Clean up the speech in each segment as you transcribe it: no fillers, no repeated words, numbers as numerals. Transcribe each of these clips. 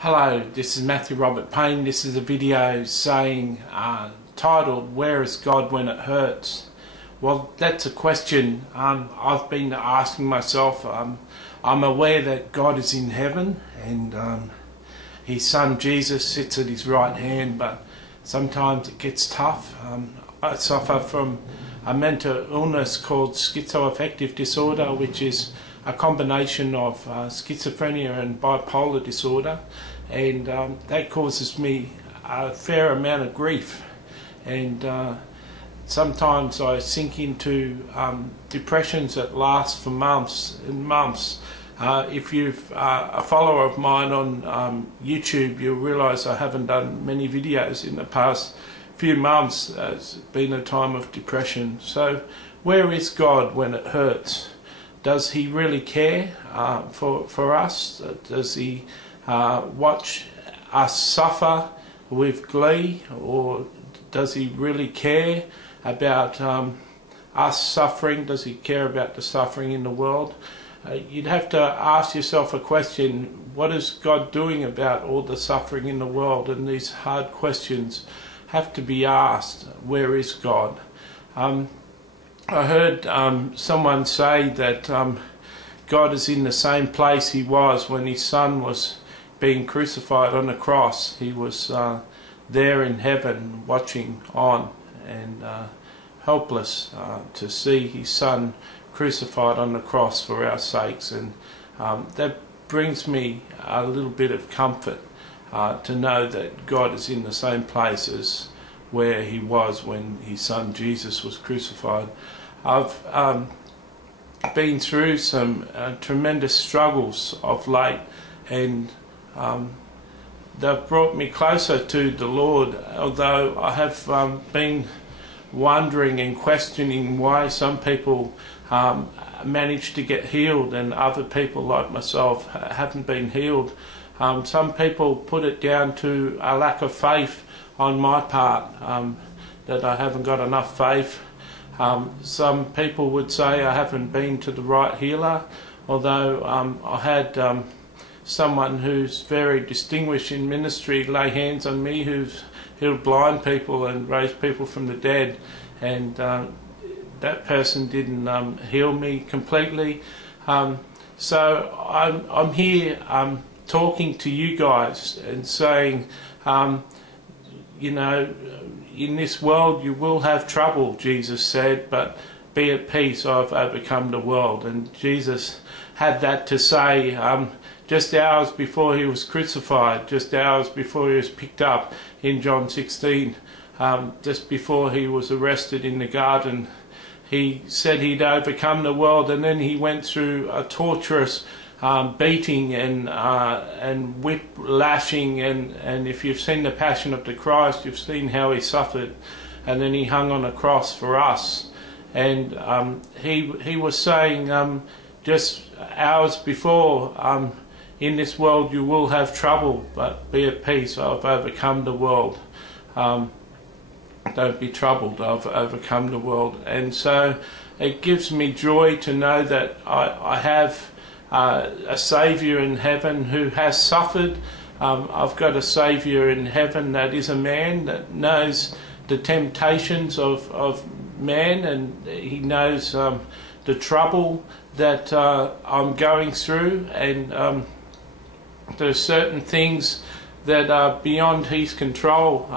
Hello, this is Matthew Robert Payne. This is a video saying titled "Where is God when it hurts?" Well, that's a question I've been asking myself. I'm aware that God is in heaven and His Son Jesus sits at His right hand, but sometimes it gets tough. I suffer from a mental illness called schizoaffective disorder, which is a combination of schizophrenia and bipolar disorder, and that causes me a fair amount of grief, and sometimes I sink into depressions that last for months and months. If you're a follower of mine on YouTube, you'll realise I haven't done many videos in the past few months. It's been a time of depression. So where is God when it hurts? Does He really care for us? Does He watch us suffer with glee, or does He really care about us suffering? Does He care about the suffering in the world? You'd have to ask yourself a question: what is God doing about all the suffering in the world? And these hard questions have to be asked. Where is God? I heard someone say that God is in the same place He was when His Son was being crucified on the cross. He was there in heaven watching on and helpless to see His Son crucified on the cross for our sakes, and that brings me a little bit of comfort to know that God is in the same place as where He was when His Son Jesus was crucified. I've been through some tremendous struggles of late, and they've brought me closer to the Lord, although I have been wondering and questioning why some people manage to get healed and other people like myself haven't been healed. Some people put it down to a lack of faith on my part, that I haven't got enough faith. Some people would say I haven't been to the right healer, although I had someone who's very distinguished in ministry lay hands on me, who's healed blind people and raised people from the dead, and that person didn't heal me completely. So I'm here talking to you guys and saying, you know, in this world you will have trouble, Jesus said, but be at peace, I've overcome the world. And Jesus had that to say just hours before He was crucified, just hours before He was picked up in John 16, just before He was arrested in the garden. He said He'd overcome the world, and then He went through a torturous beating and whip lashing, and if you've seen the Passion of the Christ, you've seen how He suffered, and then He hung on a cross for us. And he was saying just hours before, in this world you will have trouble, but be at peace, I've overcome the world. Don't be troubled, I've overcome the world. And so it gives me joy to know that I have a Saviour in heaven who has suffered. I've got a Saviour in heaven that is a man, that knows the temptations of man, and He knows the trouble that I'm going through, and there are certain things that are beyond His control.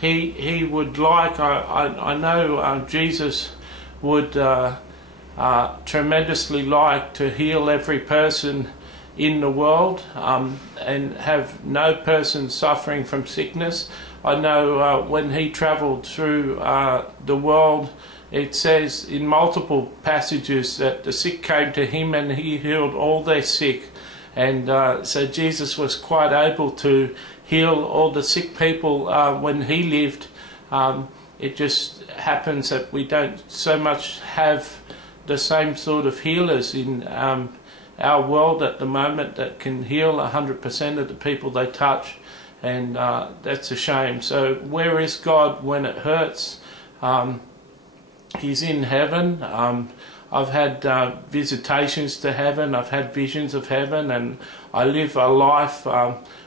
He would like, I know Jesus would tremendously like to heal every person in the world and have no person suffering from sickness. I know when He travelled through the world, it says in multiple passages that the sick came to Him and He healed all their sick. And so Jesus was quite able to heal all the sick people when He lived. It just happens that we don't so much have the same sort of healers in our world at the moment that can heal 100% of the people they touch, and that's a shame. So where is God when it hurts? He's in heaven. I've had visitations to heaven, I've had visions of heaven, and I live a life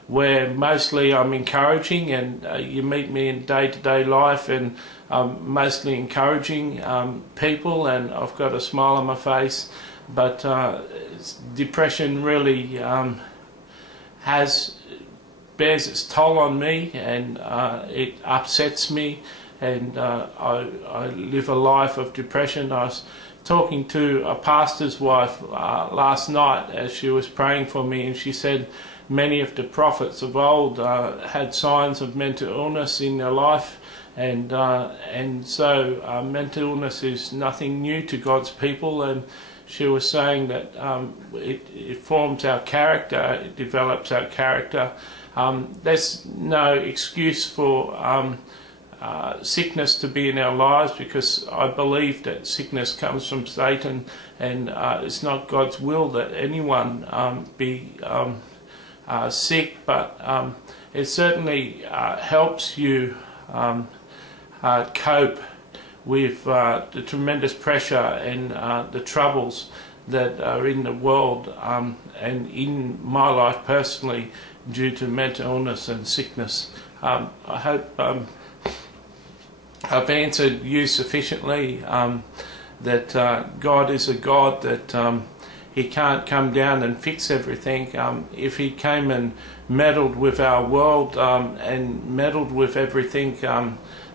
where mostly I'm encouraging, and you meet me in day-to-day life, and I'm mostly encouraging people, and I've got a smile on my face. But depression really bears its toll on me, and it upsets me, and I live a life of depression. I was talking to a pastor's wife last night as she was praying for me, and she said many of the prophets of old had signs of mental illness in their life, and so mental illness is nothing new to God's people. And she was saying that it forms our character, it develops our character. There's no excuse for sickness to be in our lives, because I believe that sickness comes from Satan, and it's not God's will that anyone be sick, but it certainly helps you cope with the tremendous pressure and the troubles that are in the world, and in my life personally, due to mental illness and sickness. I hope I've answered you sufficiently, that God is a God that He can't come down and fix everything. If He came and meddled with our world and meddled with everything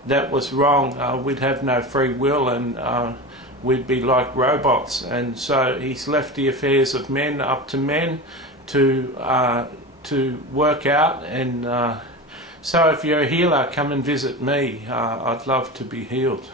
that was wrong, we'd have no free will, and we'd be like robots. And so He's left the affairs of men up to men to work out. And so if you're a healer, come and visit me. I'd love to be healed.